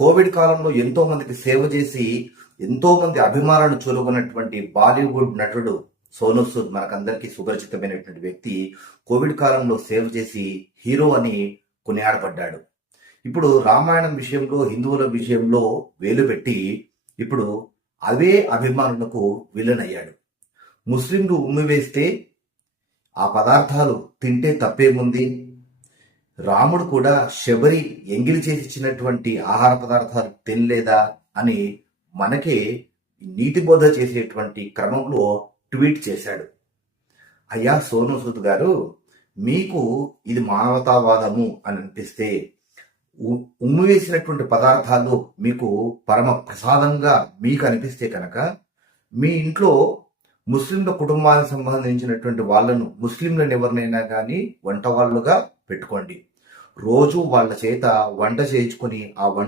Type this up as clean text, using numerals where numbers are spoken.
Covid కాలంలో ఎంతో మందికి సేవ చేసి ఎంతో మంది అభిమానులను చూరుకున్నటువంటి బాలీవుడ్ నటుడు సోనూ సూద్ మనకందరికీ సుపరిచితమైనటువంటి వ్యక్తి కోవిడ్ కాలంలో సేవ చేసి హీరో అని కొనియాడబడ్డాడు. ఇప్పుడు రామాయణం విషయంలో, హిందువుల విషయంలో వేలు పెట్టి ఇప్పుడు అవే అభిమానులకు విలన్ అయ్యాడు. ముస్లింలు ఉమ్మి వేస్తే ఆ పదార్థాలు తింటే తప్పేముంది? రాముడు కూడా శబరి ఎంగిలి చేసి ఇచ్చినటువంటి ఆహార పదార్థాలు తినలేదా అని మనకే నీతి బోధ చేసేటువంటి క్రమంలో ట్వీట్ చేశాడు. అయ్యా సోనూ సూద్ గారు, మీకు ఇది మానవతావాదము అని అనిపిస్తే, ఉమ్ము వేసినటువంటి పదార్థాలు మీకు పరమ ప్రసాదంగా మీకు అనిపిస్తే కనుక మీ ఇంట్లో ముస్లింల కుటుంబానికి సంబంధించినటువంటి వాళ్ళను, ముస్లింలను ఎవరినైనా కానీ వంట వాళ్ళుగా పెట్టుకోండి. రోజు వాళ్ళ చేత వంట చేయించుకొని ఆ వంట